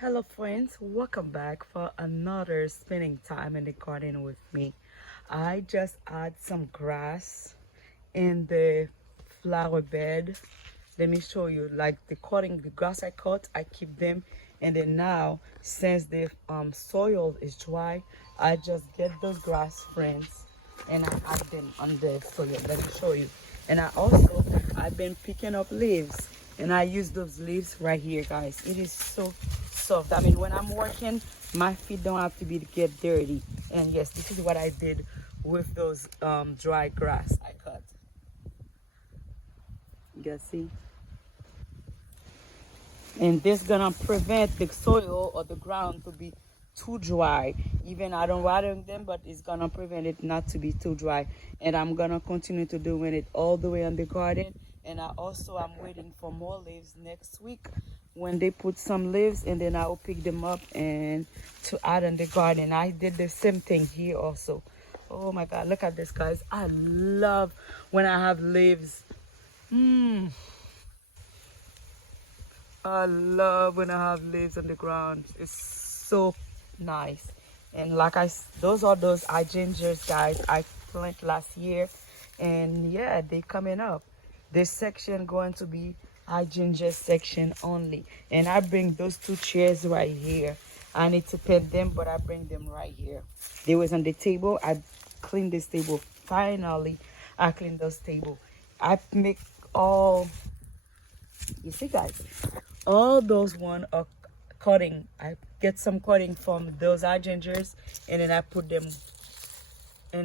Hello friends, welcome back for another spending time in the garden with me. I just add some grass in the flower bed. Let me show you, like the grass I cut, I keep them, and then now since the soil is dry, I just get those grass, friends, and I add them on the soil. Let me show you. And I've been picking up leaves, and I use those leaves right here, guys. It is so soft. I mean, when I'm working, my feet don't have to be get dirty. And yes, this is what I did with those dry grass I cut. You guys see? And this gonna prevent the soil or the ground to be too dry. Even I don't water them, but it's gonna prevent it not to be too dry. And I'm gonna continue to doing it all the way on the garden. And I'm waiting for more leaves next week when they put some leaves, and then I'll pick them up and to add in the garden. I did the same thing here also. Oh my God, look at this, guys. I love when I have leaves. I love when I have leaves on the ground. It's so nice. And those are those hydrangeas, guys, I planted last year. And yeah, they coming up. This section going to be hydrangeas section only. And I bring those two chairs right here. I need to pet them, but I bring them right here. They was on the table. I cleaned this table. Finally, I cleaned this table. I make all, you see, guys, all those one are cutting. I get some cutting from those hydrangeas, and then I put them in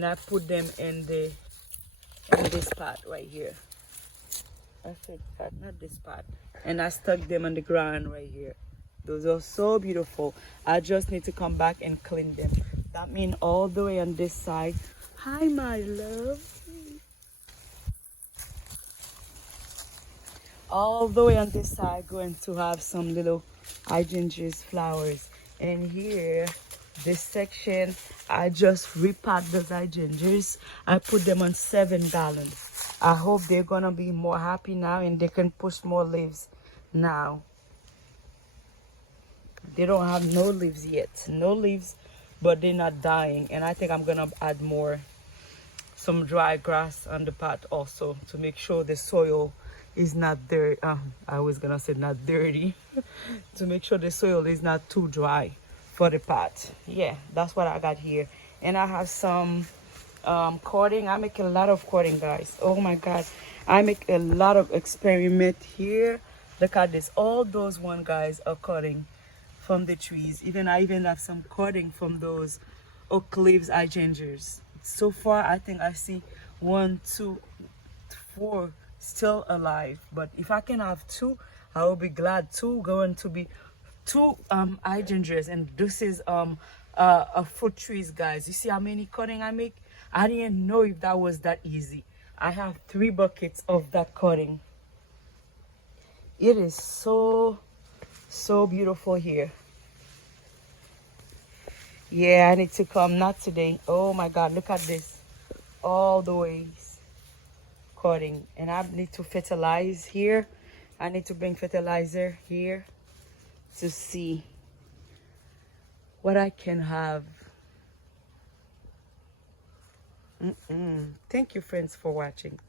this pot right here. I said pot, not this pot. And I stuck them on the ground right here. Those are so beautiful. I just need to come back and clean them. That means all the way on this side. Hi, my love. All the way on this side going to have some little hydrangeas flowers. And here, this section, I just repot those hydrangeas. I put them on 7 gallons. I hope they're gonna be more happy now and they can push more leaves now. They don't have no leaves yet. No leaves, but they're not dying. And I think I'm gonna add some dry grass on the pot also to make sure the soil is not dirty. I was gonna say not dirty. To make sure the soil is not too dry for the pot. Yeah, that's what I got here. And I have some cording. I make a lot of cording, guys. Oh my God, I make a lot of experiment here. Look at this. All those one, guys, are cutting from the trees. I even have some cutting from those oak leaves hydrangeas. So far, I think I see 1, 2, 4 still alive. But if I can have 2, I will be glad. 2 going to be 2 hydrangeas, and this is a fruit trees, guys. You see how many cutting I make? I didn't know if that was that easy. I have 3 buckets of that cutting. It is so beautiful here. Yeah, I need to come, not today. Oh my God, look at this. All the ways cutting. And I need to fertilize here. I need to bring fertilizer here to see what I can have. Thank you, friends, for watching.